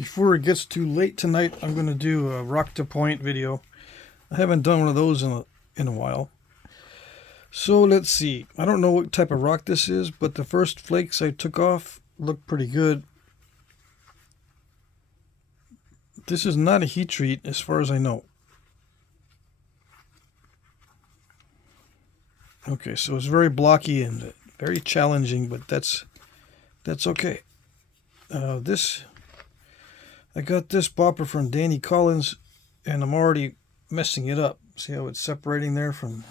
before it gets too late tonight, I'm going to do a rock to point video. I haven't done one of those in a while. So let's see. I don't know what type of rock this is, but the first flakes I took off looked pretty good. This is not a heat treat as far as I know. Okay, so it's very blocky and very challenging, but that's okay. I got this bopper from Danny Collins, and I'm already messing it up. See how it's separating there from...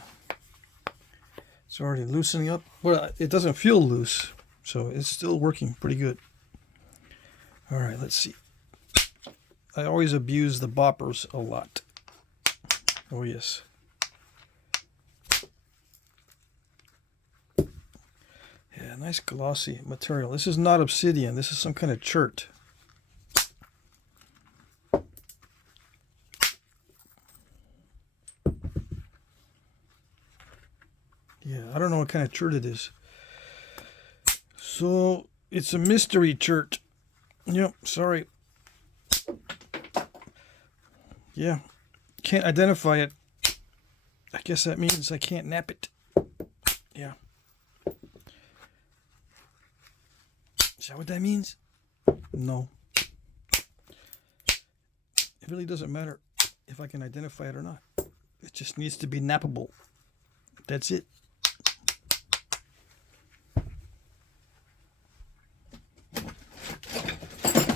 It's already loosening up. Well, it doesn't feel loose, so it's still working pretty good. All right, let's see. I always abuse the boppers a lot. Oh, yes. Yeah, nice glossy material. This is not obsidian. This is some kind of chert. Yeah, I don't know what kind of chert it is. So, it's a mystery chert. Yep, sorry. Yeah, can't identify it. I guess that means I can't nap it. Yeah. Is that what that means? No. It really doesn't matter if I can identify it or not. It just needs to be nappable. That's it.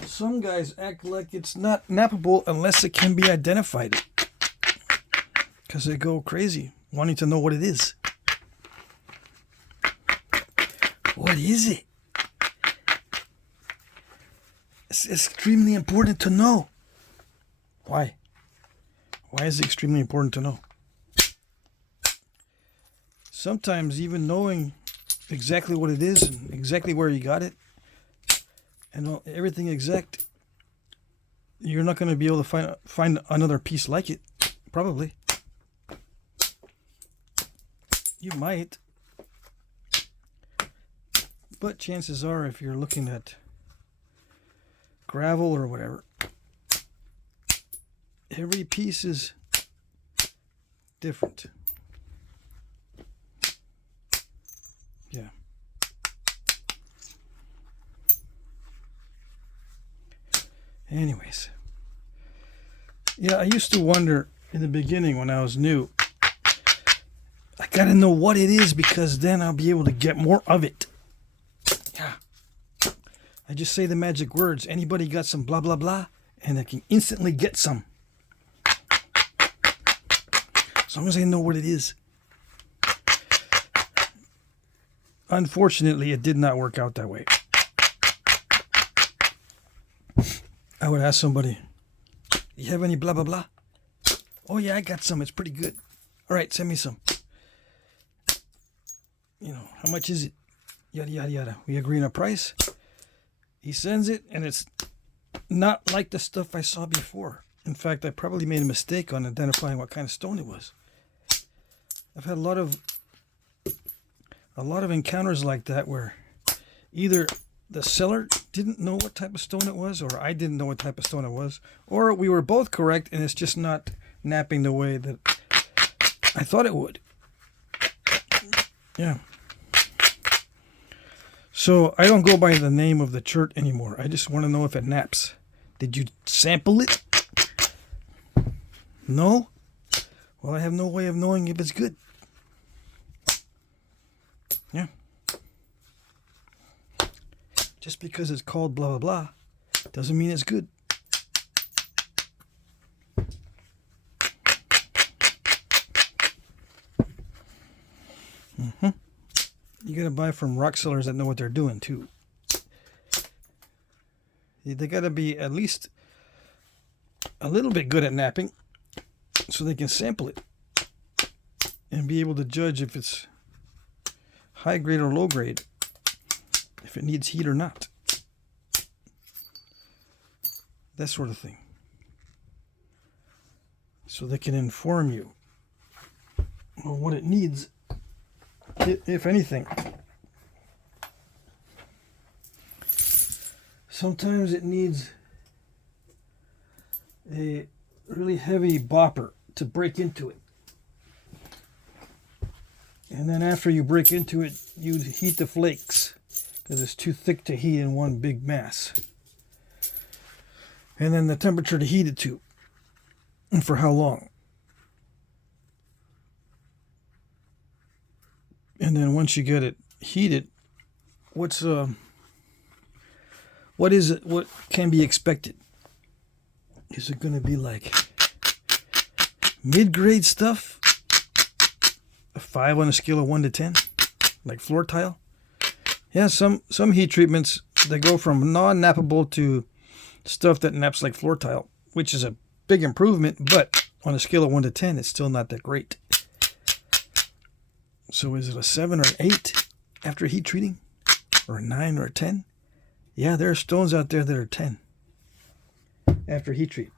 Some guys act like it's not nappable unless it can be identified. Because they go crazy wanting to know what it is. What is it? It's extremely important to know. Why? Why is it extremely important to know? Sometimes even knowing exactly what it is and exactly where you got it and everything exact, you're not going to be able to find another piece like it. Probably. You might. But chances are, if you're looking at gravel or whatever, every piece is different. Yeah. Anyways. Yeah, I used to wonder in the beginning when I was new, I gotta know what it is because then I'll be able to get more of it. Yeah. I just say the magic words. Anybody got some blah, blah, blah? And I can instantly get some. As long as I know what it is. Unfortunately, it did not work out that way. I would ask somebody, you have any blah, blah, blah? Oh, yeah, I got some. It's pretty good. All right, send me some. You know, how much is it? Yada, yada, yada. We agree on a price. He sends it, and it's not like the stuff I saw before. In fact, I probably made a mistake on identifying what kind of stone it was. I've had a lot of encounters like that where either the seller didn't know what type of stone it was, or I didn't know what type of stone it was, or we were both correct and it's just not napping the way that I thought it would. Yeah. So I don't go by the name of the chert anymore. I just want to know if it naps. Did you sample it? No? Well, I have no way of knowing if it's good. Yeah. Just because it's called blah, blah, blah, doesn't mean it's good. Mm-hmm. You gotta buy from rock sellers that know what they're doing, too. They gotta be at least a little bit good at napping so they can sample it and be able to judge if it's high grade or low grade, if it needs heat or not. That sort of thing. So they can inform you on what it needs, if anything. Sometimes it needs a really heavy bopper to break into it. And then after you break into it, you heat the flakes because it's too thick to heat in one big mass. And then the temperature to heat it to, and for how long. And then once you get it heated, what is it? What can be expected? Is it going to be like mid-grade stuff? A 5 on a scale of 1 to 10? Like floor tile? Yeah, some heat treatments, they go from non-nappable to stuff that naps like floor tile, which is a big improvement, but on a scale of 1 to 10, it's still not that great. So is it a 7 or an 8 after heat treating? Or a 9 or a 10? Yeah, there are stones out there that are 10 after heat treat.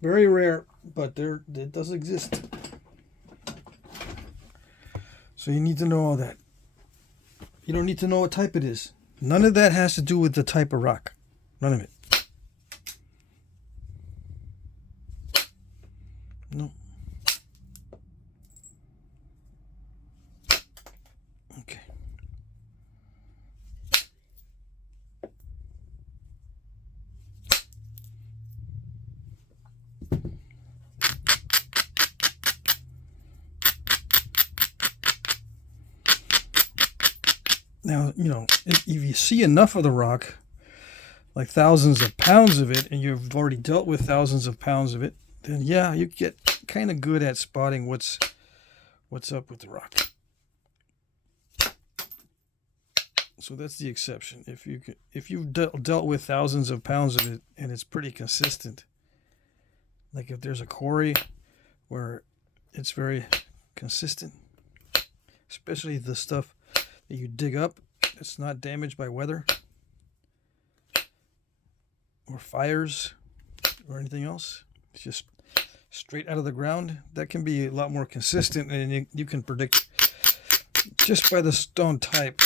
Very rare, but it does exist. So you need to know all that. You don't need to know what type it is. None of that has to do with the type of rock. None of it. No. Okay. Now, you know, if you see enough of the rock, like thousands of pounds of it, and you've already dealt with thousands of pounds of it, then yeah, you get kind of good at spotting what's up with the rock. So that's the exception. If you've dealt with thousands of pounds of it and it's pretty consistent, like if there's a quarry where it's very consistent, especially the stuff that you dig up, it's not damaged by weather or fires or anything else. It's just straight out of the ground. That can be a lot more consistent, and you can predict just by the stone type.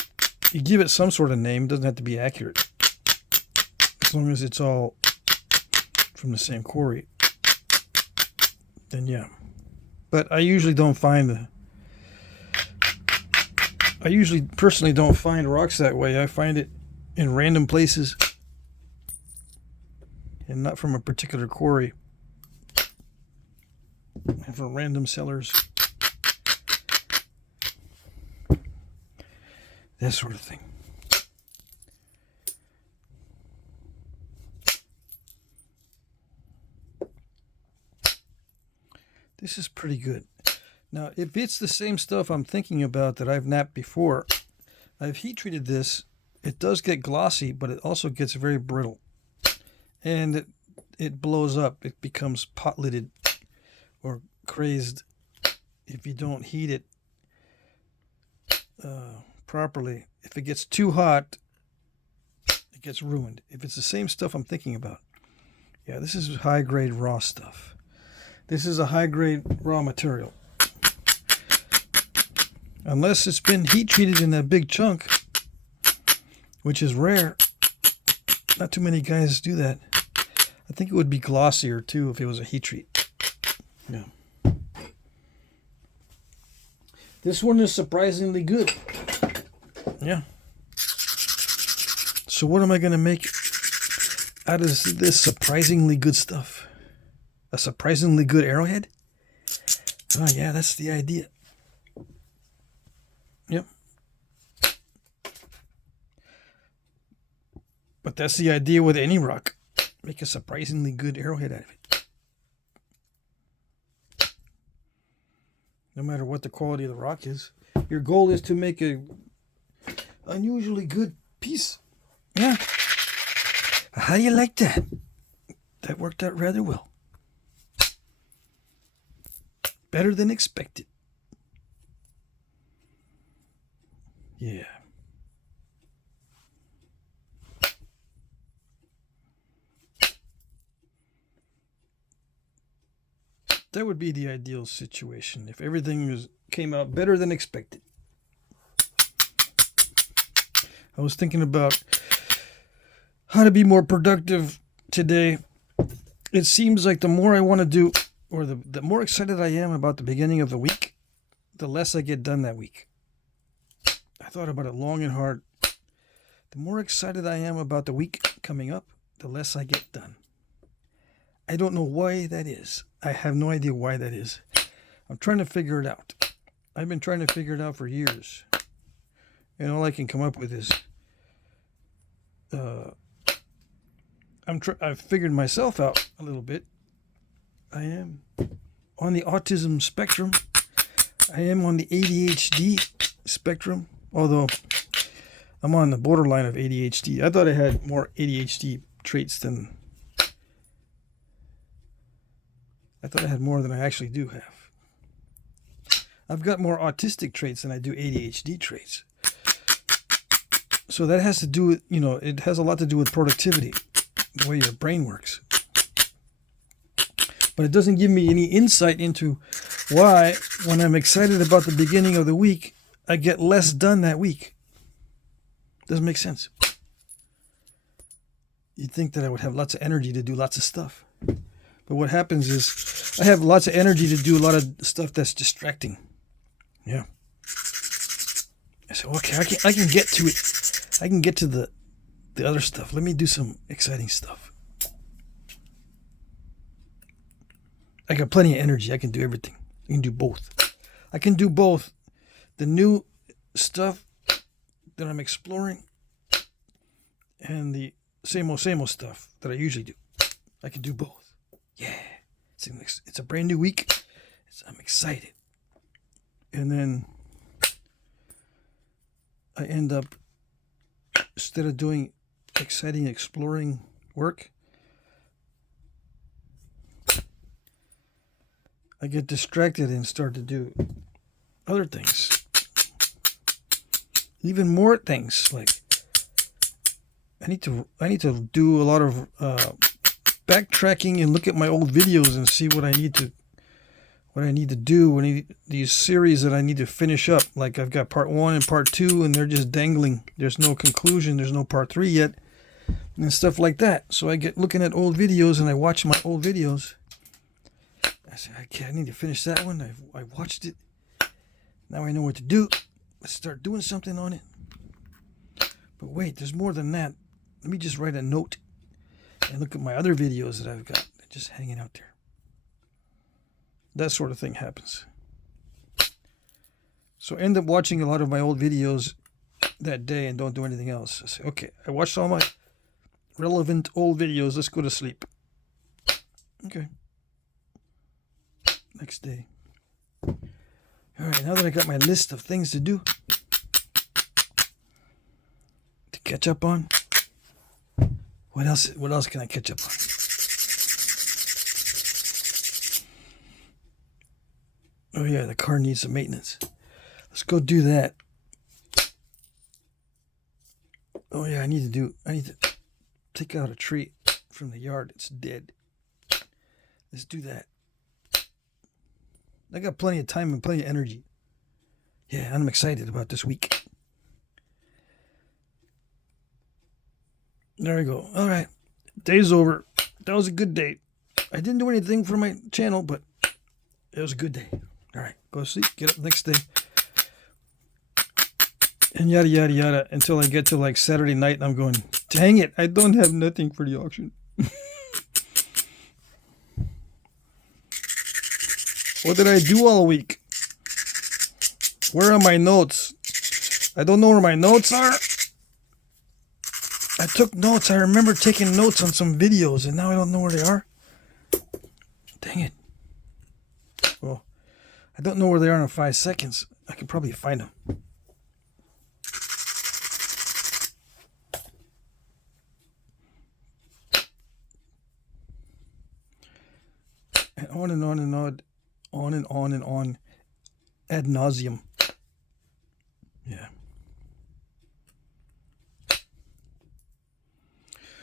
You give it some sort of name, it doesn't have to be accurate, as long as it's all from the same quarry. Then yeah. But I usually personally don't find rocks that way. I find it in random places and not from a particular quarry and from random sellers. That sort of thing. This is pretty good. Now, if it's the same stuff I'm thinking about that I've napped before, I've heat treated this. It does get glossy, but it also gets very brittle. And it blows up. It becomes pot-lidded or crazed if you don't heat it properly. If it gets too hot, it gets ruined. If it's the same stuff I'm thinking about. Yeah, this is high-grade raw stuff. This is a high-grade raw material. Unless it's been heat treated in a big chunk, which is rare. Not too many guys do that. I think it would be glossier too if it was a heat treat. Yeah. This one is surprisingly good. Yeah. So what am I going to make out of this surprisingly good stuff? A surprisingly good arrowhead? Oh yeah, that's the idea. Yep. But that's the idea with any rock. Make a surprisingly good arrowhead out of it. No matter what the quality of the rock is. Your goal is to make a unusually good piece. Yeah. How do you like that? That worked out rather well. Better than expected. Yeah. That would be the ideal situation if everything came out better than expected. I was thinking about how to be more productive today, it seems like the more I want to do, or the more excited I am about the beginning of the week, the less I get done that week. I thought about it long and hard. The more excited I am about the week coming up, the less I get done. I don't know why that is. I have no idea why that is. I'm trying to figure it out. I've been trying to figure it out for years. And all I can come up with is I've figured myself out a little bit. I am on the autism spectrum. I am on the ADHD spectrum, although I'm on the borderline of ADHD. I thought I had more ADHD traits than I thought I had more than I actually do have. I've got more autistic traits than I do ADHD traits. So that has to do with, it has a lot to do with productivity, the way your brain works. But it doesn't give me any insight into why, when I'm excited about the beginning of the week, I get less done that week. Doesn't make sense. You'd think that I would have lots of energy to do lots of stuff. But what happens is I have lots of energy to do a lot of stuff that's distracting. Yeah. I said, okay, I can get to it. I can get to the other stuff. Let me do some exciting stuff. I got plenty of energy. I can do everything. I can do both. I can do both the new stuff that I'm exploring and the same old stuff that I usually do. I can do both. Yeah. It's a brand new week. I'm excited. And then I end up, instead of doing exciting exploring work, I get distracted and start to do other things. Even more things. Like I need to do a lot of backtracking and look at my old videos and see what I need to do. These series that I need to finish up. Like I've got part 1 and part 2 and they're just dangling. There's no conclusion. There's no part 3 yet. And stuff like that. So I get looking at old videos and I watch my old videos. I said, okay, I need to finish that one. I watched it. Now I know what to do. Let's start doing something on it. But wait, there's more than that. Let me just write a note and look at my other videos that I've got just hanging out there. That sort of thing happens. So I end up watching a lot of my old videos that day and don't do anything else. I say, okay, I watched all my relevant old videos. Let's go to sleep. Okay. Next day. All right, now that I got my list of things to do, to catch up on, what else can I catch up on? Oh yeah, the car needs some maintenance. Let's go do that. Oh yeah, I need to take out a tree from the yard. It's dead. Let's do that. I got plenty of time and plenty of energy. Yeah, I'm excited about this week. There we go. All right. Day's over. That was a good day. I didn't do anything for my channel, but it was a good day. All right. Go to sleep. Get up next day. And yada, yada, yada. Until I get to like Saturday night and I'm going, dang it. I don't have nothing for the auction. What did I do all week? Where are my notes? I don't know where my notes are. I took notes. I remember taking notes on some videos, and now I don't know where they are. Dang it. Well, I don't know where they are in 5 seconds. I can probably find them. And on and on and on. On and on and on ad nauseum. Yeah.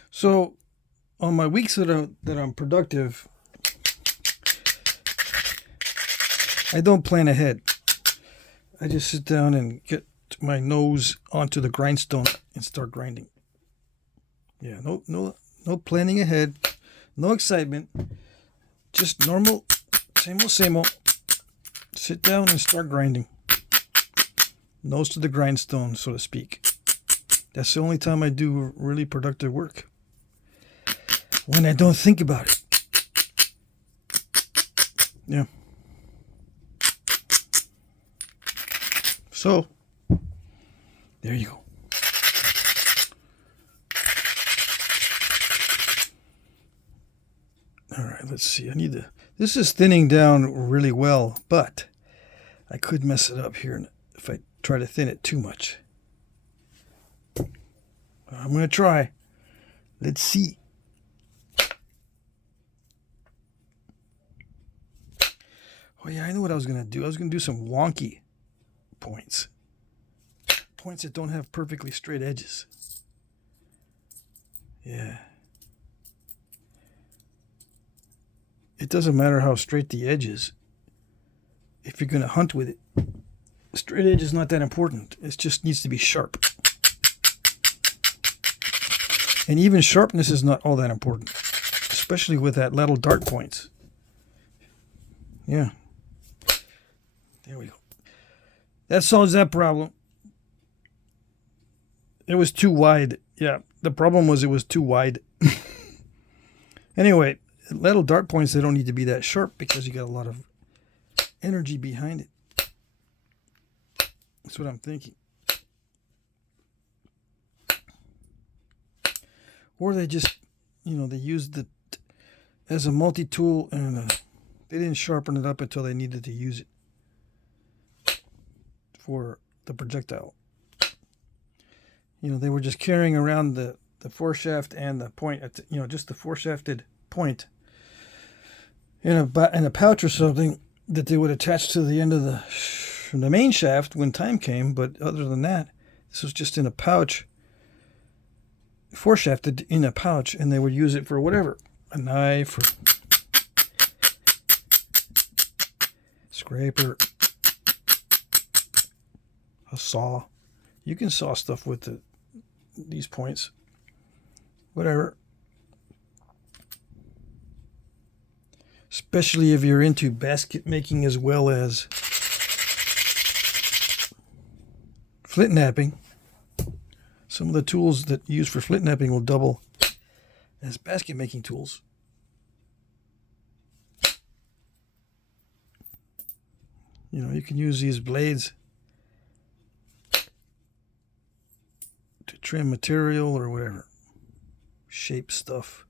So on my weeks that I'm productive, I don't plan ahead. I just sit down and get my nose onto the grindstone and start grinding. Yeah, no No planning ahead. No excitement. Just normal, same old. Sit down and start grinding. Nose to the grindstone, so to speak. That's the only time I do really productive work. When I don't think about it. Yeah. So, there you go. All right, let's see. I need to... This is thinning down really well, but I could mess it up here if I try to thin it too much. I'm going to try. Let's see. Oh yeah, I know what I was going to do. I was going to do some wonky points. Points that don't have perfectly straight edges. Yeah. It doesn't matter how straight the edge is. If you're going to hunt with it, straight edge is not that important. It just needs to be sharp. And even sharpness is not all that important, especially with that little dart points. Yeah. There we go. That solves that problem. It was too wide. Yeah, the problem was it was too wide. Anyway, little dart points, they don't need to be that sharp because you got a lot of energy behind it. That's what I'm thinking. Or they just, they used it as a multi-tool and they didn't sharpen it up until they needed to use it for the projectile. They were just carrying around the foreshaft and the point, at just the foreshafted point in a pouch or something that they would attach to the end of the main shaft when time came. But other than that, this was just in a pouch. Foreshafted in a pouch, and they would use it for whatever, a knife or scraper, a saw. You can saw stuff with these points, whatever, especially if you're into basket making as well as Flintknapping. Some of the tools that you use for Flintknapping will double as basket making tools. You can use these blades to trim material or whatever. Shape stuff.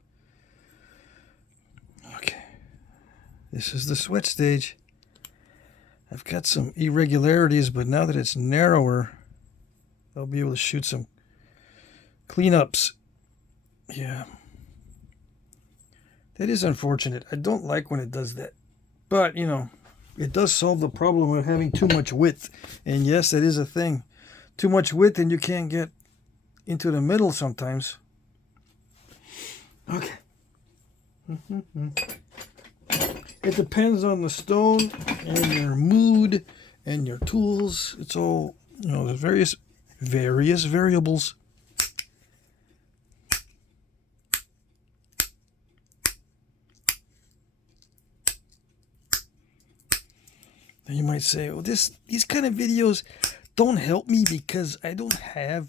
Okay. This is the sweat stage. I've got some irregularities, but now that it's narrower, I'll be able to shoot some cleanups. Yeah. That is unfortunate. I don't like when it does that. But, it does solve the problem of having too much width. And yes, that is a thing. Too much width and you can't get into the middle sometimes. Okay. It depends on the stone and your mood and your tools. It's all, there's various variables. Then you might say, "Oh, these kind of videos don't help me because I don't have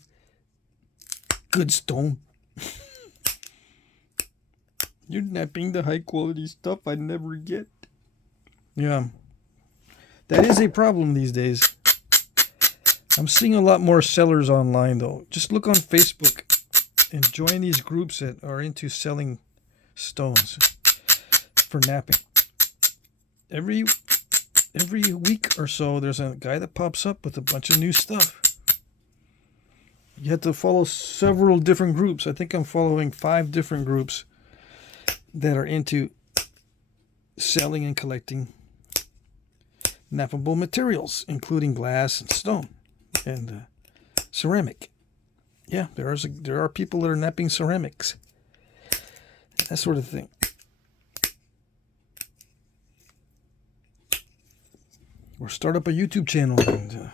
good stone." You're napping the high quality stuff I never get. Yeah, that is a problem these days. I'm seeing a lot more sellers online though. Just look on Facebook and join these groups that are into selling stones for napping. Every week or so, there's a guy that pops up with a bunch of new stuff. You have to follow several different groups. I think I'm following 5 different groups that are into selling and collecting nappable materials, including glass and stone and ceramic. Yeah, there are people that are napping ceramics, that sort of thing. Or start up a YouTube channel and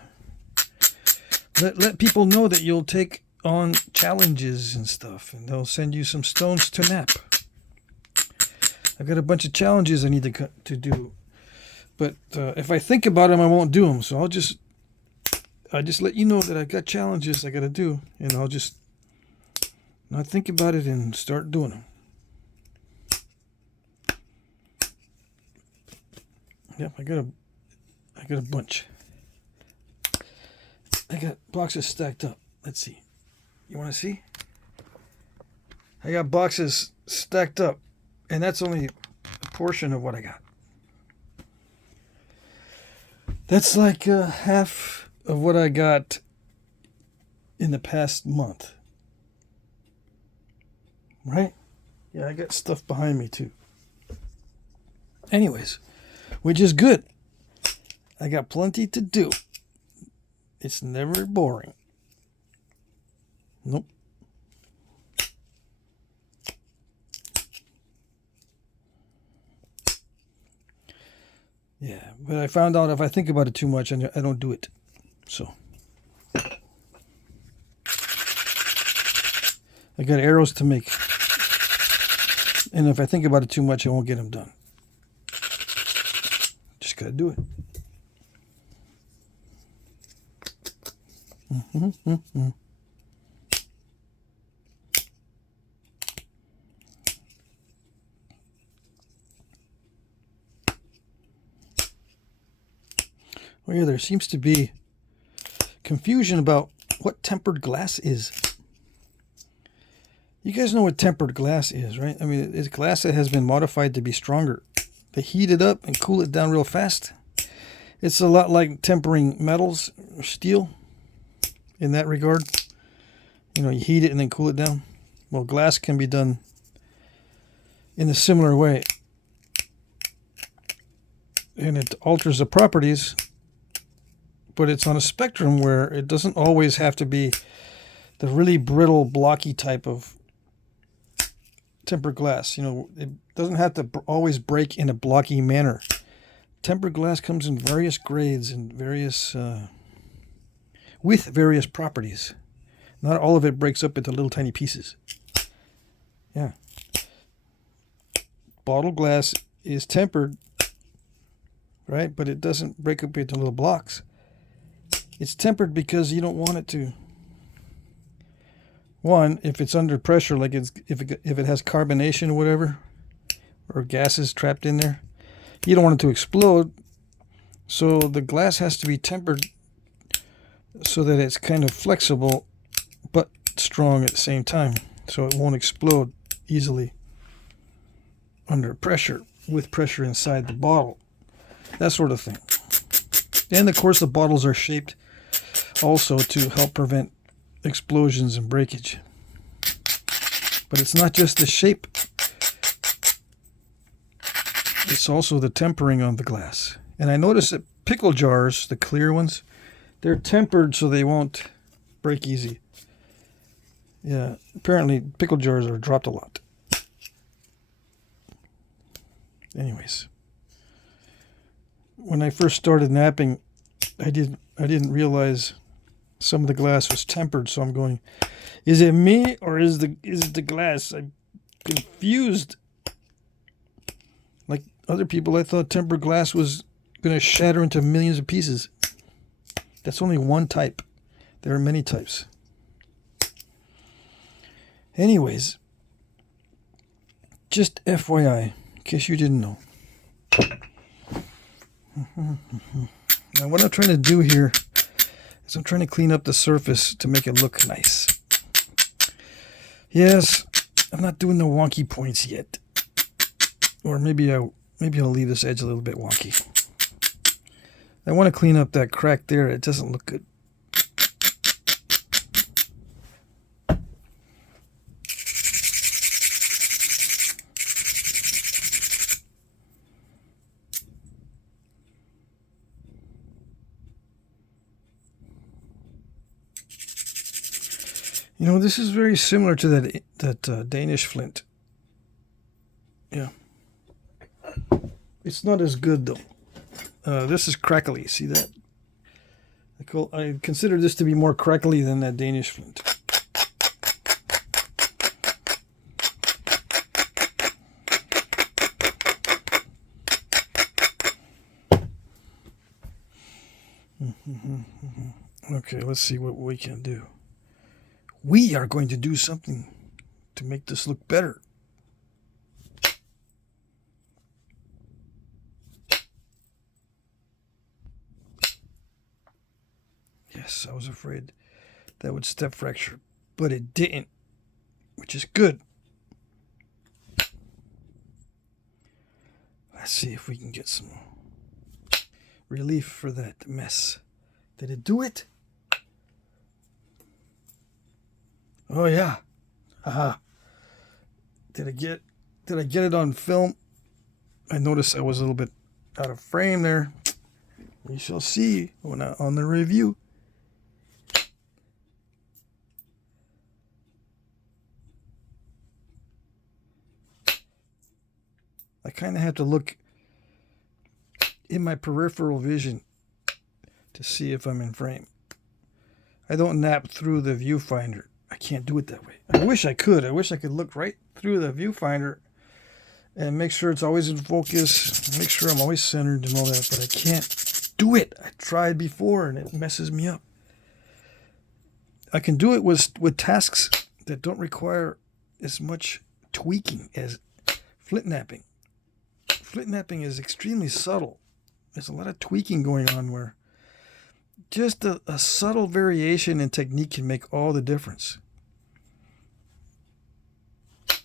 let people know that you'll take on challenges and stuff, and they'll send you some stones to knap. I've got a bunch of challenges I need to do, but if I think about them, I won't do them. So I'll just let you know that I've got challenges I got to do, and I'll just not think about it and start doing them. Yep, I got a bunch. I got boxes stacked up. Let's see. You want to see? I got boxes stacked up, and that's only a portion of what I got. That's like half of what I got in the past month. Right? Yeah, I got stuff behind me too. Anyways, which is good. I got plenty to do. It's never boring. Nope. Yeah, but I found out if I think about it too much, I don't do it. So I got arrows to make. And if I think about it too much, I won't get them done. Just gotta do it. Well, yeah, there seems to be confusion about what tempered glass is. You guys know what tempered glass is, right? I mean, it's glass that has been modified to be stronger. They heat it up and cool it down real fast. It's a lot like tempering metals or steel in that regard. You know, you heat it and then cool it down. Well, glass can be done in a similar way. And it alters the properties, but it's on a spectrum where it doesn't always have to be the really brittle, blocky type of tempered glass. You know, it doesn't have to always break in a blocky manner. Tempered glass comes in various grades and various with various properties. Not all of it breaks up into little tiny pieces. Yeah. Bottle glass is tempered, right? But it doesn't break up into little blocks. It's tempered because you don't want it to. One, if it's under pressure, like if it has carbonation or whatever, or gases trapped in there, you don't want it to explode. So the glass has to be tempered so that it's kind of flexible but strong at the same time, so it won't explode easily under pressure, with pressure inside the bottle. That sort of thing. And of course the bottles are shaped also to help prevent explosions and breakage. But it's not just the shape, it's also the tempering on the glass. And I noticed that pickle jars, the clear ones, they're tempered so they won't break easy. Yeah, apparently pickle jars are dropped a lot. Anyways, when I first started knapping, I didn't realize some of the glass was tempered, so I'm going, is it me or is it the glass? I'm confused. Like other people, I thought tempered glass was going to shatter into millions of pieces. That's only one type. There are many types. Anyways, just FYI, in case you didn't know. Now what I'm trying to do here is I'm trying to clean up the surface to make it look nice. Yes, I'm not doing the wonky points yet. Or maybe I'll leave this edge a little bit wonky. I want to clean up that crack there. It doesn't look good. You know, this is very similar to that Danish flint. Yeah. It's not as good, though. This is crackly. See that? I consider this to be more crackly than that Danish flint. Okay, let's see what we can do. We are going to do something to make this look better. Yes, I was afraid that would step fracture, but it didn't, which is good. Let's see if we can get some relief for that mess. Did it do it? Oh yeah. Haha. Did I get it on film? I noticed I was a little bit out of frame there. We shall see when on the review. I kind of have to look in my peripheral vision to see if I'm in frame. I don't nap through the viewfinder. I can't do it that way. I wish I could. I wish I could look right through the viewfinder and make sure it's always in focus, make sure I'm always centered and all that, but I can't do it. I tried before and it messes me up. I can do it with tasks that don't require as much tweaking as Flintknapping. Flintknapping is extremely subtle. There's a lot of tweaking going on where just a subtle variation in technique can make all the difference.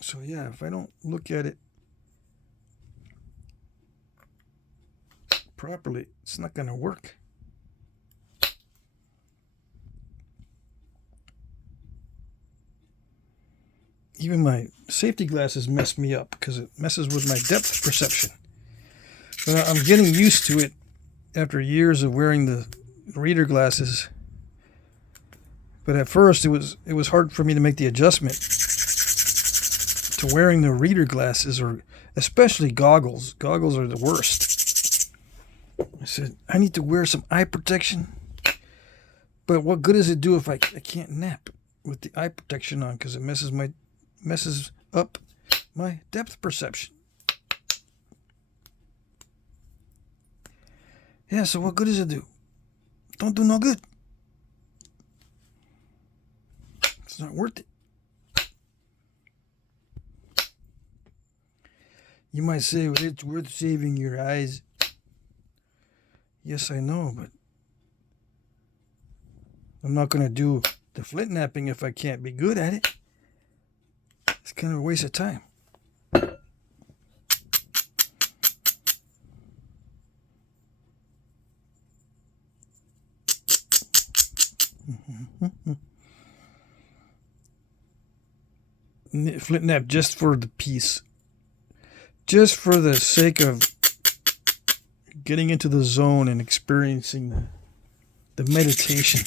So yeah, if I don't look at it properly, it's not going to work. Even my safety glasses mess me up because it messes with my depth perception. But I'm getting used to it after years of wearing the reader glasses. But at first it was hard for me to make the adjustment to wearing the reader glasses, or especially goggles. Goggles are the worst. I said, I need to wear some eye protection. But what good does it do if I can't nap with the eye protection on, because it messes up my depth perception. Yeah, so what good does it do? Don't do no good. It's not worth it. You might say, well, it's worth saving your eyes. Yes, I know, but I'm not going to do the Flintknapping if I can't be good at it. It's kind of a waste of time. Flintknap just for the piece. Just for the sake of getting into the zone and experiencing the meditation.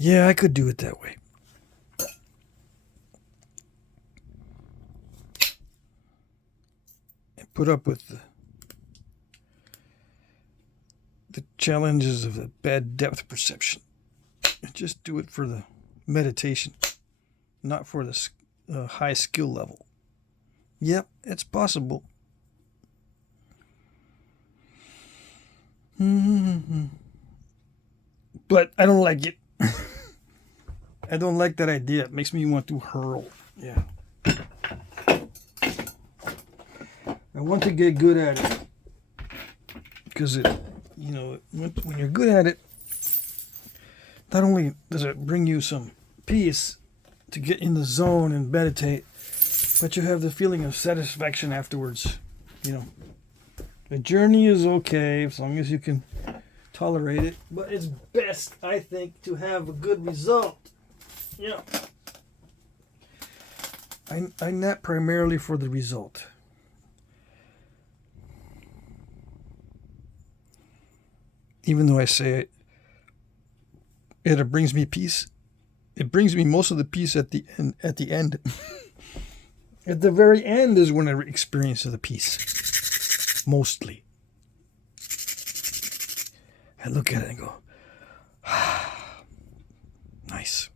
Yeah, I could do it that way. And put up with the challenges of the bad depth perception. And just do it for the meditation, not for the high skill level. Yep, it's possible. But I don't like it. I don't like that idea. It makes me want to hurl. Yeah. I want to get good at it. Because when you're good at it, not only does it bring you some peace to get in the zone and meditate, but you have the feeling of satisfaction afterwards. The journey is okay as long as you can tolerate it, but it's best, I think, to have a good result. Yeah. I nap primarily for the result. Even though I say it brings me peace, it brings me most of the peace at the end. At the very end is when I experience the peace. Mostly. I look at it and go, nice.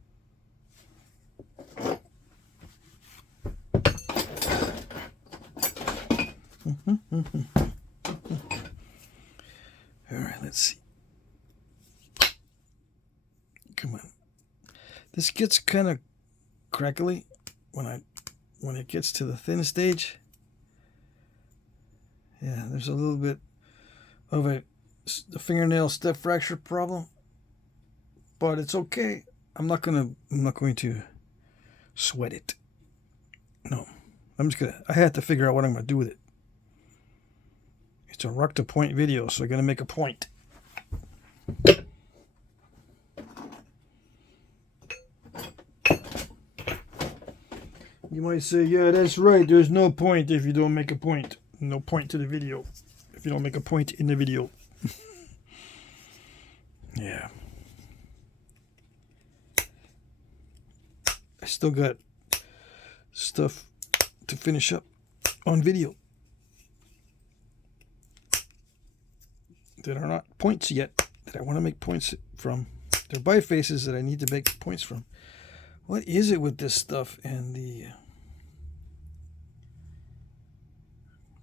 All right, let's see. This gets kind of crackly when it gets to the thin stage. Yeah, there's a little bit of a fingernail step fracture problem, but it's okay. I'm not going to sweat it. No, I had to figure out what I'm going to do with it. It's a rock to point video, so I'm going to make a point. You might say, yeah, that's right. There's no point if you don't make a point. No point to the video if you don't make a point in the video. Yeah. I still got stuff to finish up on video that are not points yet, that I want to make points from. They're bifaces that I need to make points from. What is it with this stuff and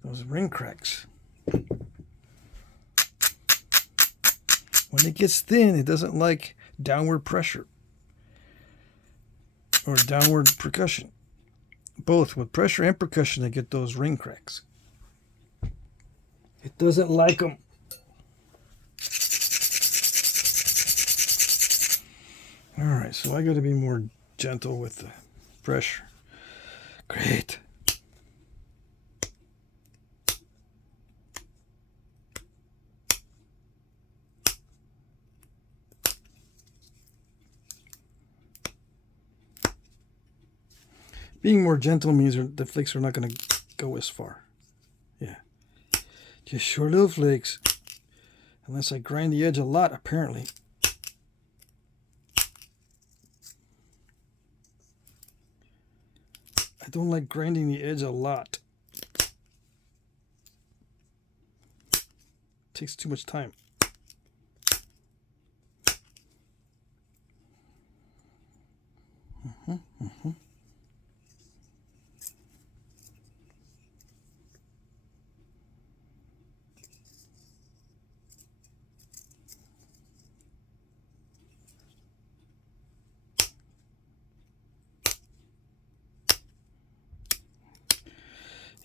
those ring cracks? When it gets thin, it doesn't like downward pressure or downward percussion. Both with pressure and percussion, I get those ring cracks. It doesn't like them. All right, so I got to be more gentle with the pressure. Great. Being more gentle means the flakes are not going to go as far. Yeah. Just short little flakes. Unless I grind the edge a lot, apparently. I don't like grinding the edge a lot. It takes too much time.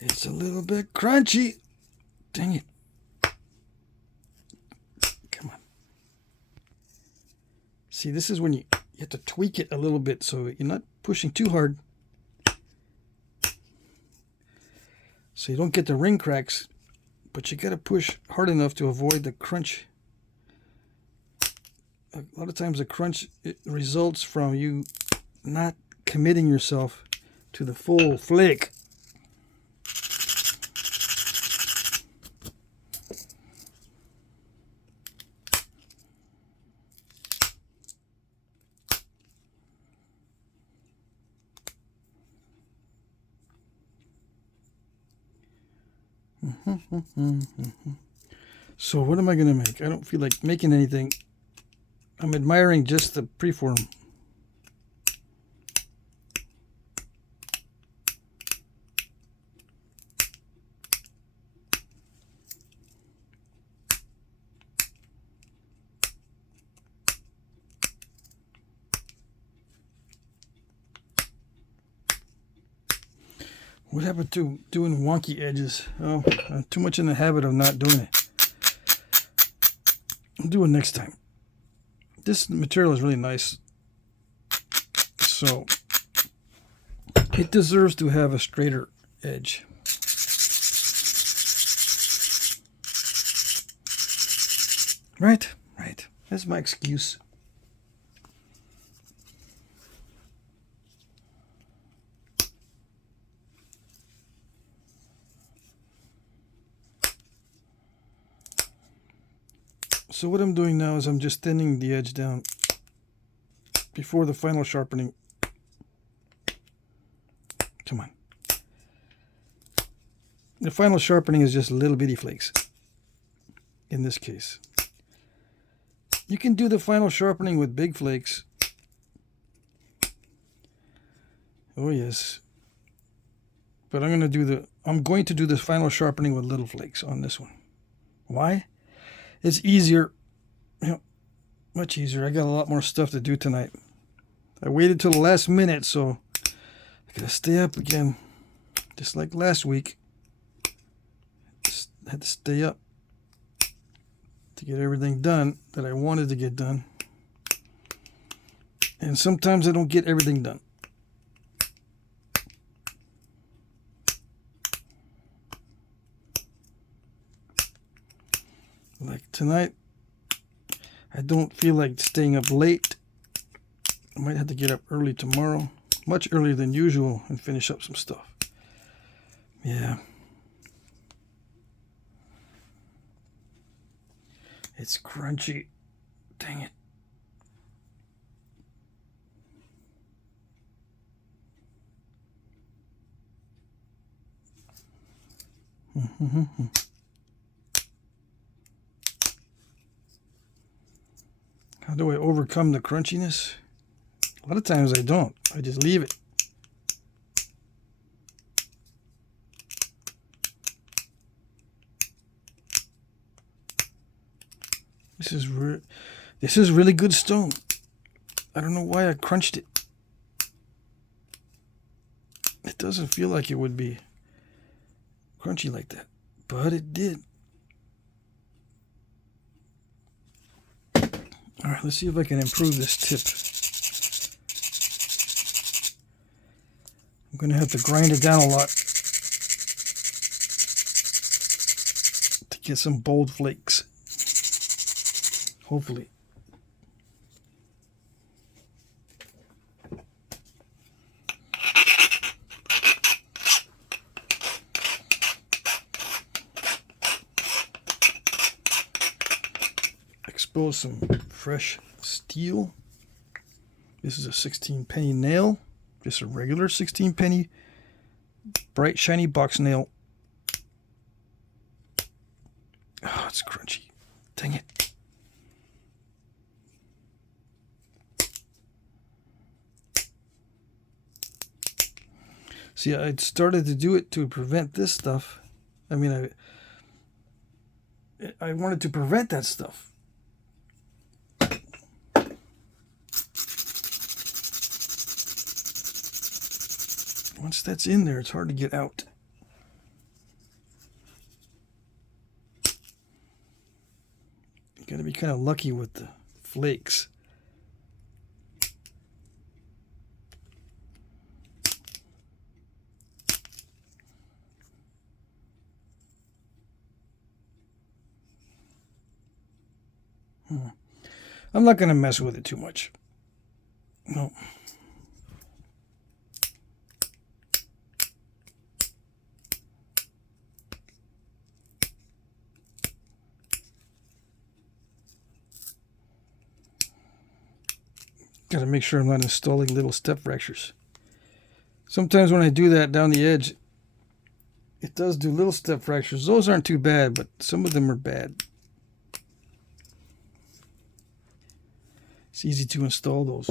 It's a little bit crunchy. Dang it. Come on. See, this is when you have to tweak it a little bit so you're not pushing too hard. So you don't get the ring cracks, but you got to push hard enough to avoid the crunch. A lot of times the crunch, it results from you not committing yourself to the full flake. So what am I going to make? I don't feel like making anything. I'm admiring just the preform. What happened to doing wonky edges? Oh, I'm too much in the habit of not doing it. I'll do it next time. This material is really nice, so it deserves to have a straighter edge. Right, right. That's my excuse. So what I'm doing now is I'm just thinning the edge down before the final sharpening. Come on. The final sharpening is just little bitty flakes in this case. You can do the final sharpening with big flakes. Oh yes. But I'm going to do the final sharpening with little flakes on this one. Why? It's easier, much easier. I got a lot more stuff to do tonight. I waited till the last minute, so I gotta stay up again, just like last week. Just had to stay up to get everything done that I wanted to get done. And sometimes I don't get everything done. Like tonight, I don't feel like staying up late. I might have to get up early tomorrow, much earlier than usual, and finish up some stuff. Yeah. It's crunchy. Dang it. How do I overcome the crunchiness? A lot of times I don't. I just leave it. This is really good stone. I don't know why I crunched it. It doesn't feel like it would be crunchy like that, but it did. All right, let's see if I can improve this tip. I'm going to have to grind it down a lot to get some bold flakes. Hopefully. Expose some fresh steel. This is a 16 penny nail, just a regular 16 penny bright shiny box nail. Oh, it's crunchy. Dang it. See, I started to do it to prevent this stuff. I mean, I wanted to prevent that stuff. Once that's in there, it's hard to get out. You gotta be kind of lucky with the flakes. I'm not gonna mess with it too much. No. Got to make sure I'm not installing little step fractures. Sometimes when I do that down the edge, it does do little step fractures. Those aren't too bad, but some of them are bad. It's easy to install those.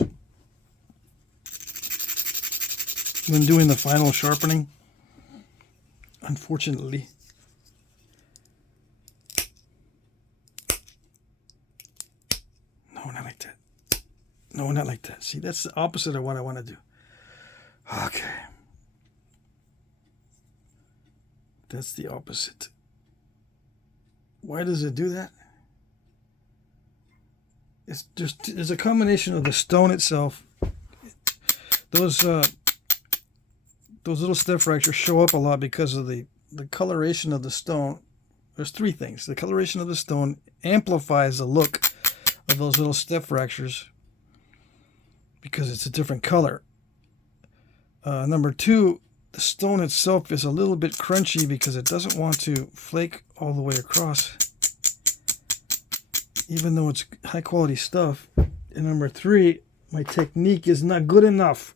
When doing the final sharpening, unfortunately. No, not like that. No, not like that. See, that's the opposite of what I want to do. Okay. That's the opposite. Why does it do that? It's a combination of the stone itself. Those little step fractures show up a lot because of the coloration of the stone. There's three things. The coloration of the stone amplifies the look of those little step fractures because it's a different color. Number two, the stone itself is a little bit crunchy because it doesn't want to flake all the way across, even though it's high quality stuff. And number three, my technique is not good enough.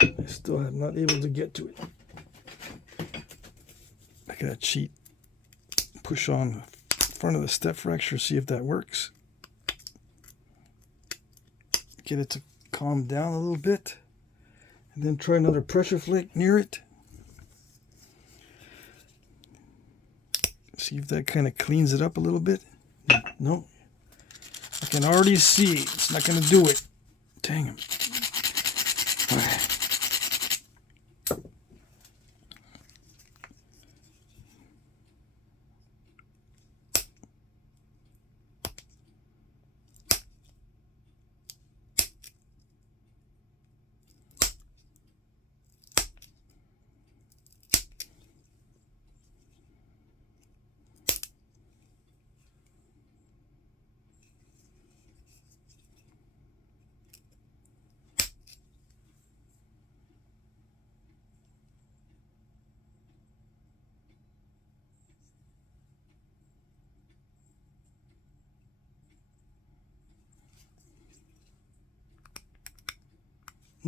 I still am not able to get to it. I gotta cheat. Push on the front of the step fracture, see if that works. Get it to calm down a little bit. And then try another pressure flake near it. See if that kind of cleans it up a little bit. No. I can already see it's not going to do it. Dang him. All right.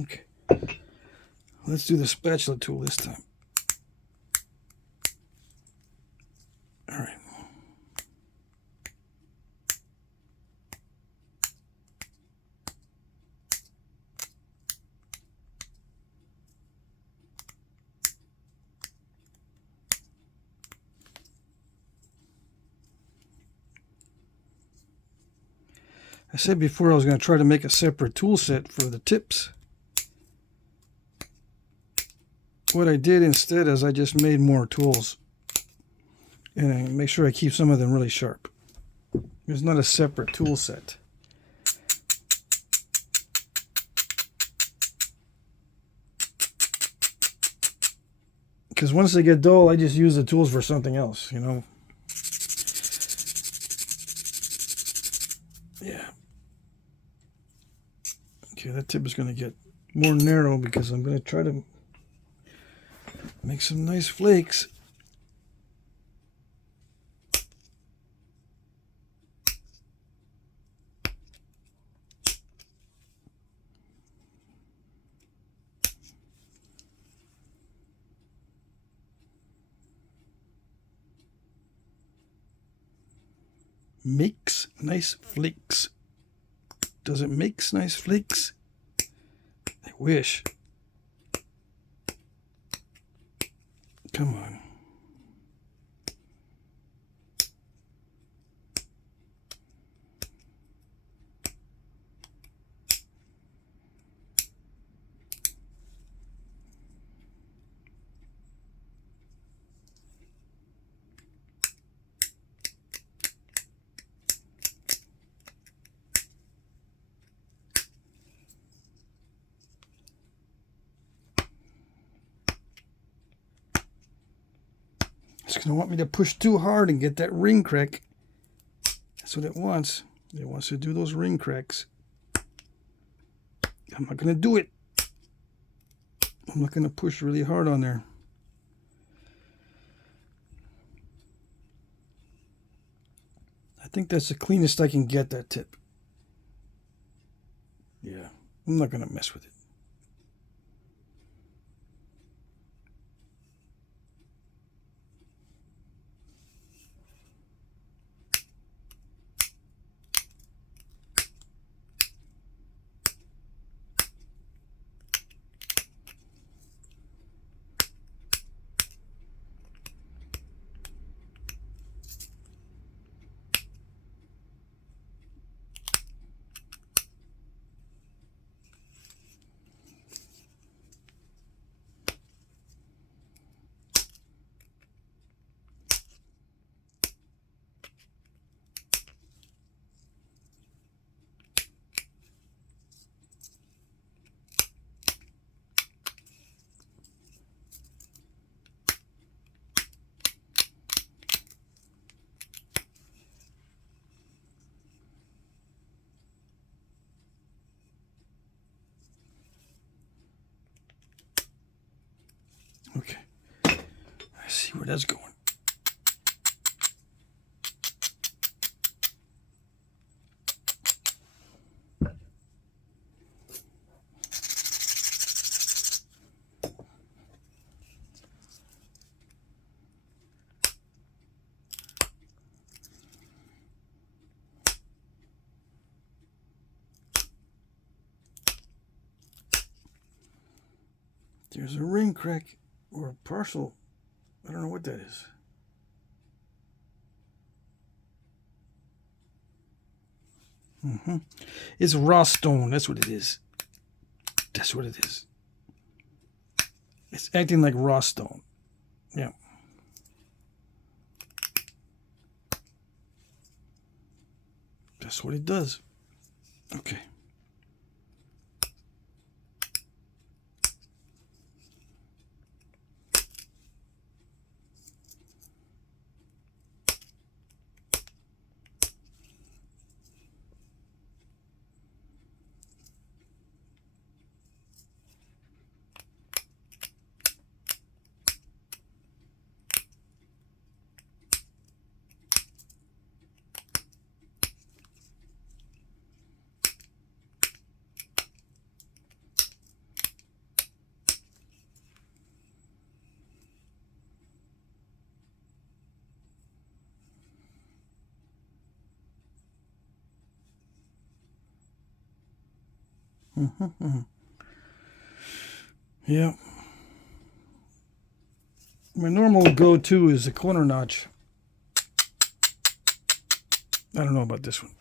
Okay, let's do the spatula tool this time. All right. I said before I was going to try to make a separate tool set for the tips. What I did instead is I just made more tools, and I make sure I keep some of them really sharp. There's not a separate tool set. Because once they get dull, I just use the tools for something else, you know. Yeah. Okay, that tip is going to get more narrow because I'm going to try to make some nice flakes. Makes nice flakes. Does it make nice flakes? I wish. Come on. It's going to want me to push too hard and get that ring crack. That's what it wants. It wants to do those ring cracks. I'm not going to do it. I'm not going to push really hard on there. I think that's the cleanest I can get that tip. Yeah, I'm not going to mess with it. Okay, I see where that's going. There's a ring crack or a partial. I don't know what that is. It's raw stone. That's what it is. That's what it is. It's acting like raw stone. Yeah. That's what it does. Okay. Yeah. My normal go-to is the corner notch. I don't know about this one.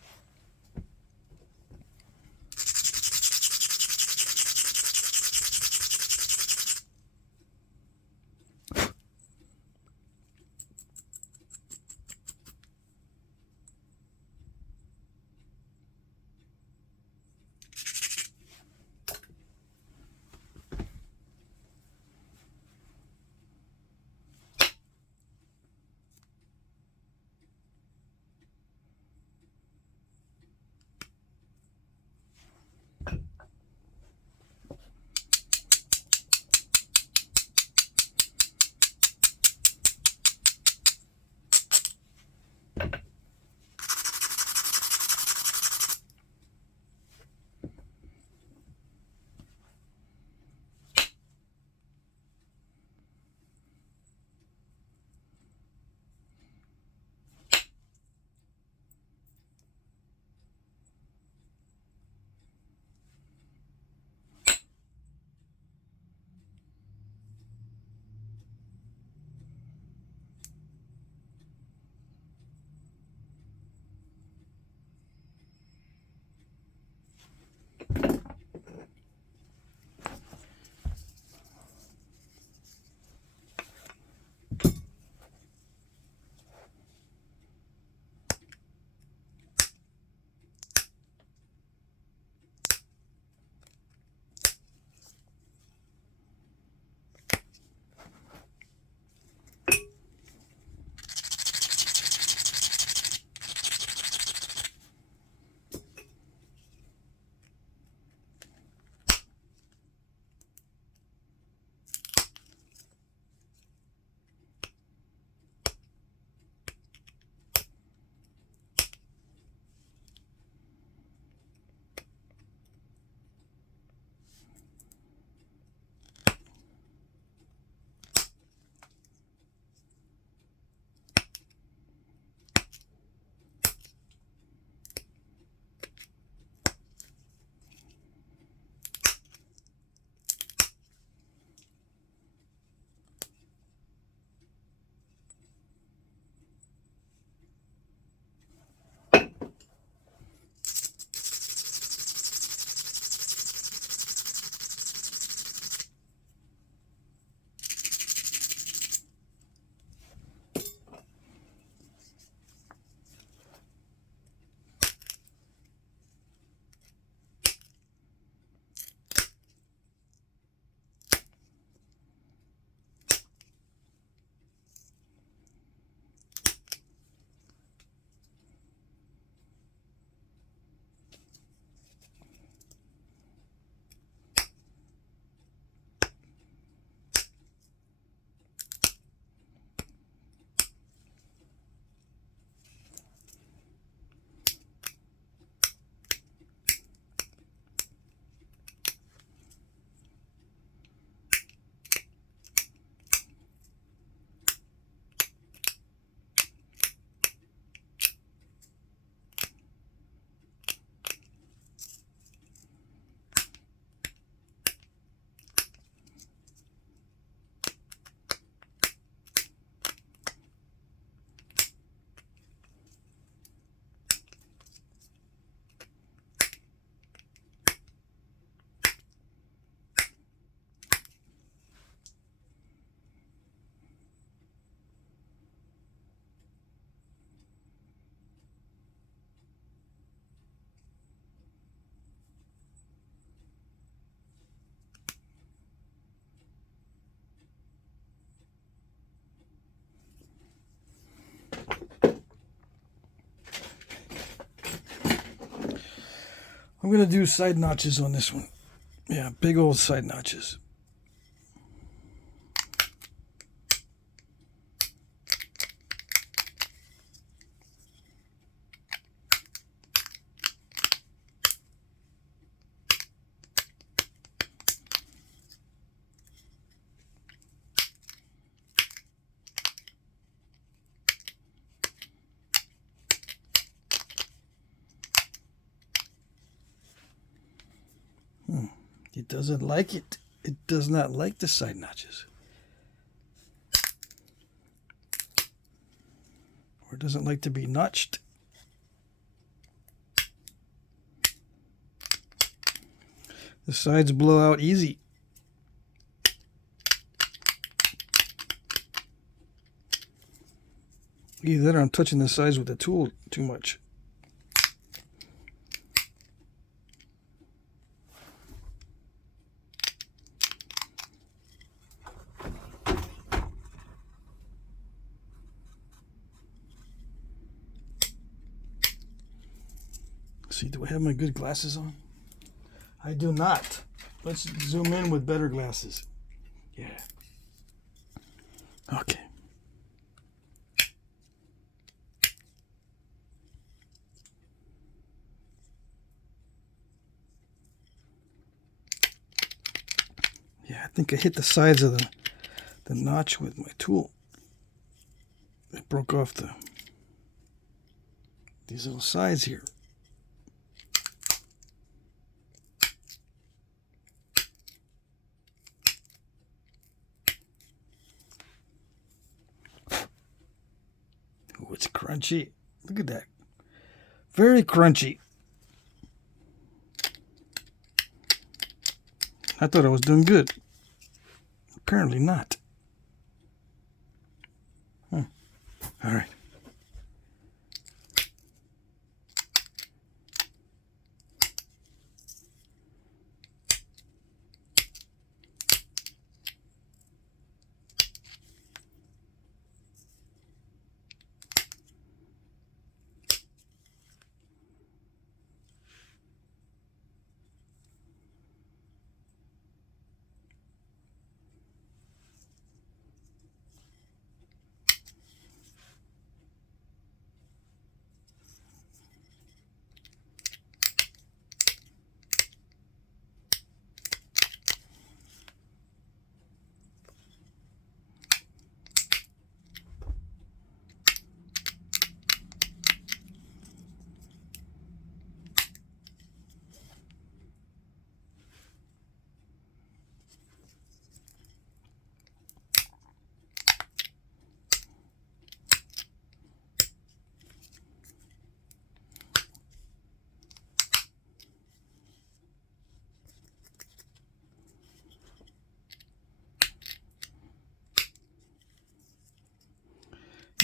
I'm going to do side notches on this one. Yeah, big old side notches. It doesn't like it. It does not like the side notches. Or it doesn't like to be notched. The sides blow out easy. Either that or I'm touching the sides with the tool too much. See, do I have my good glasses on? I do not. Let's zoom in with better glasses. Yeah. Okay. Yeah, I think I hit the sides of the notch with my tool. It broke off these little sides here. Oh, it's crunchy. Look at that. Very crunchy. I thought I was doing good. Apparently not. All right.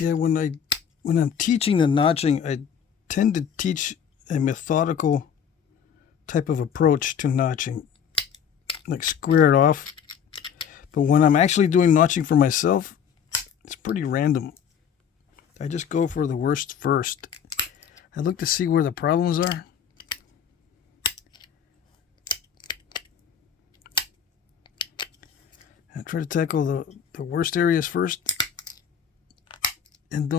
Yeah, when I'm teaching the notching, I tend to teach a methodical type of approach to notching, like square it off. But when I'm actually doing notching for myself, it's pretty random. I just go for the worst first. I look to see where the problems are. I try to tackle the worst areas first. And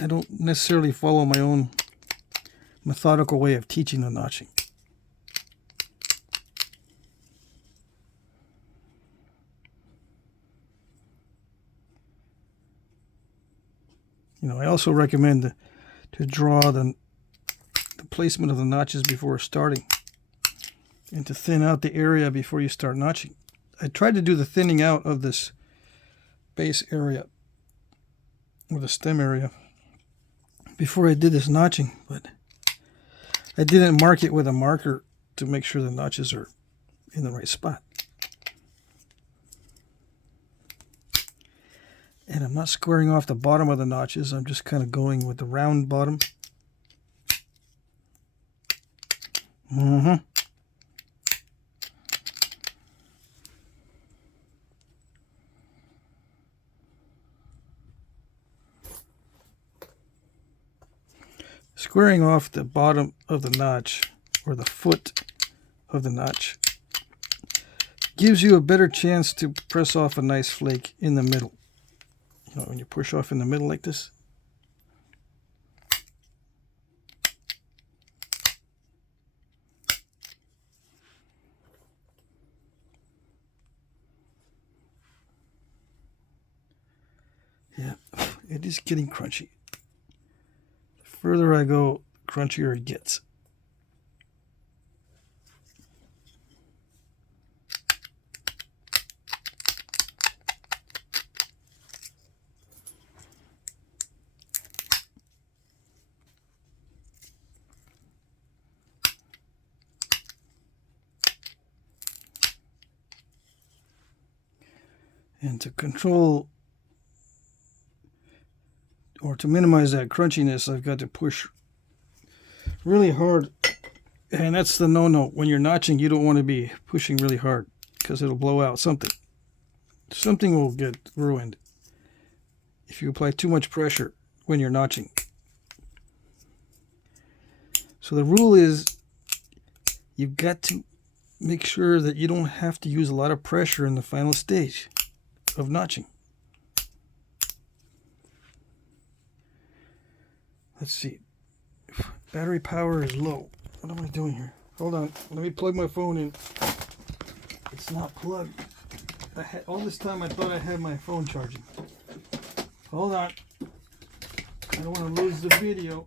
I don't necessarily follow my own methodical way of teaching the notching. You know, I also recommend to draw the placement of the notches before starting, and to thin out the area before you start notching. I tried to do the thinning out of this base area, or the stem area, before I did this notching, but I didn't mark it with a marker to make sure the notches are in the right spot. And I'm not squaring off the bottom of the notches, I'm just kind of going with the round bottom. Squaring off the bottom of the notch, or the foot of the notch. Gives you a better chance to press off a nice flake in the middle. You know, when you push off in the middle like this. Yeah, it is getting crunchy. The further I go, the crunchier it gets. And to control or to minimize that crunchiness, I've got to push really hard. And that's the no-no. When you're notching, you don't want to be pushing really hard because it'll blow out something. Something will get ruined if you apply too much pressure when you're notching. So the rule is you've got to make sure that you don't have to use a lot of pressure in the final stage of notching. Let's see. Battery power is low. What am I doing here? Hold on. Let me plug my phone in. It's not plugged. All this time I thought I had my phone charging. Hold on. I don't want to lose the video.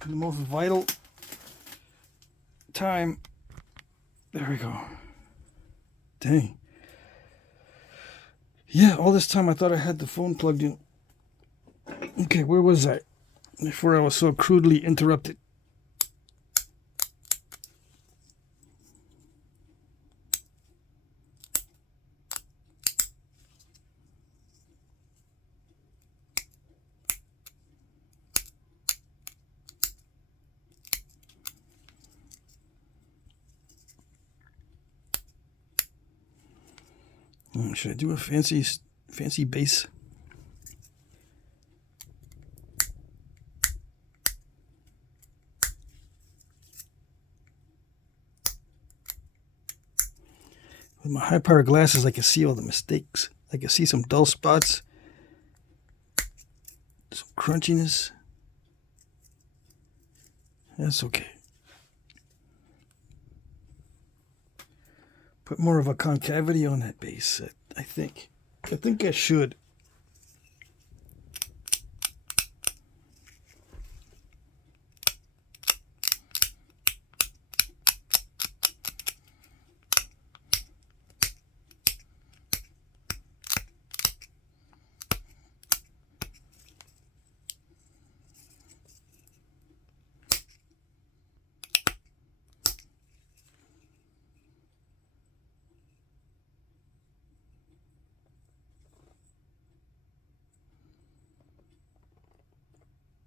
The most vital time. There we go. Dang. Yeah, all this time I thought I had the phone plugged in. Okay, where was I? Before I was so crudely interrupted. Should I do a fancy base? With my high power glasses, I can see all the mistakes. I can see some dull spots, some crunchiness. That's okay. Put more of a concavity on that base, I think. I think I should.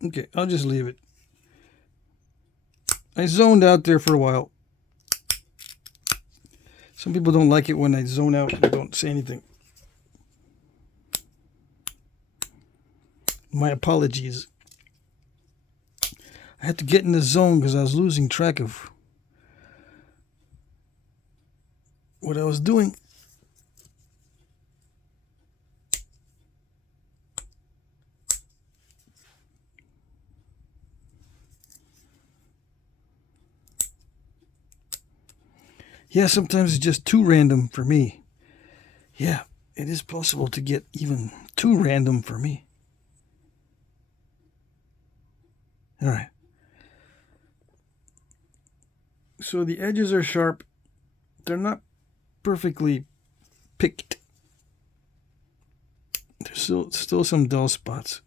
Okay, I'll just leave it. I zoned out there for a while. Some people don't like it when I zone out and don't say anything. My apologies. I had to get in the zone because I was losing track of what I was doing. Yeah, sometimes it's just too random for me. Yeah, it is possible to get even too random for me. All right. So the edges are sharp. They're not perfectly picked. There's still some dull spots.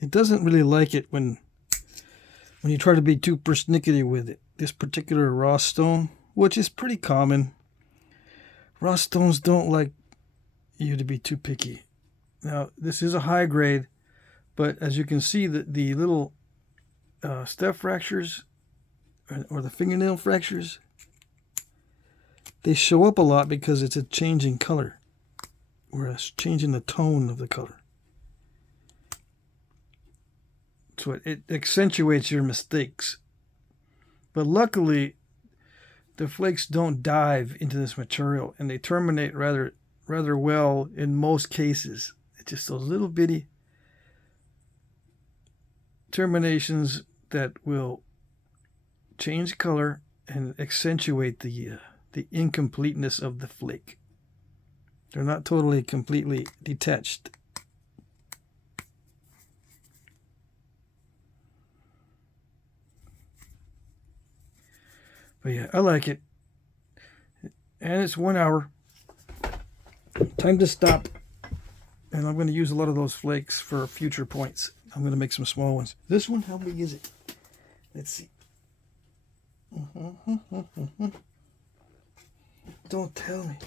It doesn't really like it when you try to be too persnickety with it. This particular raw stone, which is pretty common. Raw stones don't like you to be too picky. Now, this is a high grade, but as you can see, the little step fractures or the fingernail fractures, they show up a lot because it's a changing color, or it's changing the tone of the color. So it accentuates your mistakes. But luckily, the flakes don't dive into this material, and they terminate rather well in most cases. It's just those little bitty terminations that will change color and accentuate the incompleteness of the flake. They're not totally completely detached. But yeah, I like it. And it's 1 hour. Time to stop. And I'm going to use a lot of those flakes for future points. I'm going to make some small ones. This one, how big is it? Let's see. Don't tell me.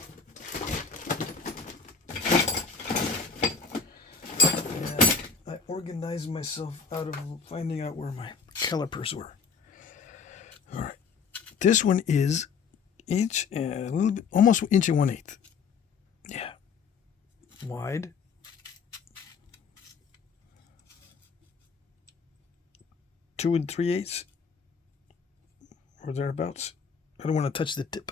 Yeah, I organized myself out of finding out where my calipers were. All right. This one is inch and a little bit, almost inch and 1/8. Yeah. Wide. Two and 3/8 or thereabouts. I don't want to touch the tip.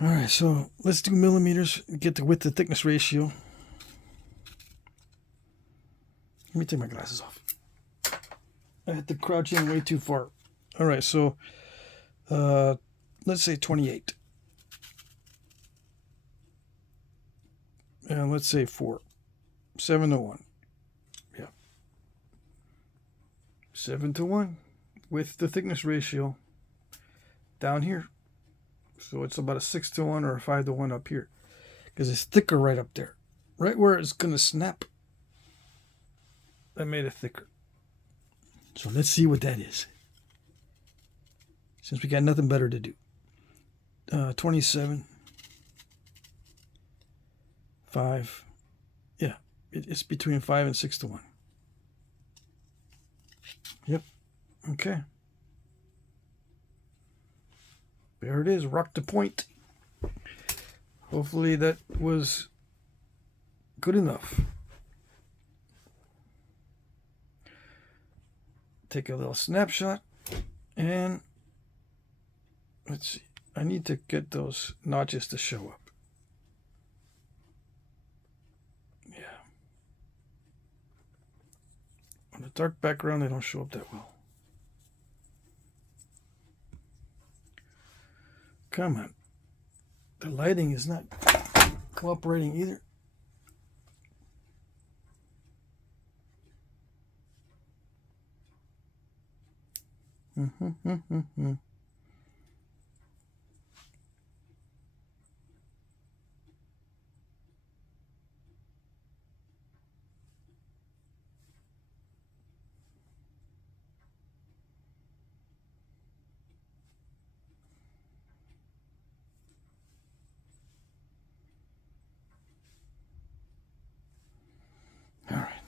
All right, so let's do millimeters. Get the width to thickness ratio. Let me take my glasses off. I had to crouch in way too far. All right, so let's say 28. And let's say 4. 7 to 1. Yeah. 7 to 1 with the thickness ratio down here. So it's about a 6 to 1 or a 5 to 1 up here. Because it's thicker right up there. Right where it's going to snap. I made it thicker. So let's see what that is. Since we got nothing better to do. 27. 5. Yeah, it's between 5 and 6 to 1. Yep. Okay. There it is. Rock the point. Hopefully that was good enough. Take a little snapshot and let's see. I need to get those notches to show up. Yeah. On a dark background, they don't show up that well. Come on. The lighting is not cooperating either. All right.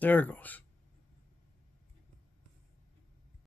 There it goes.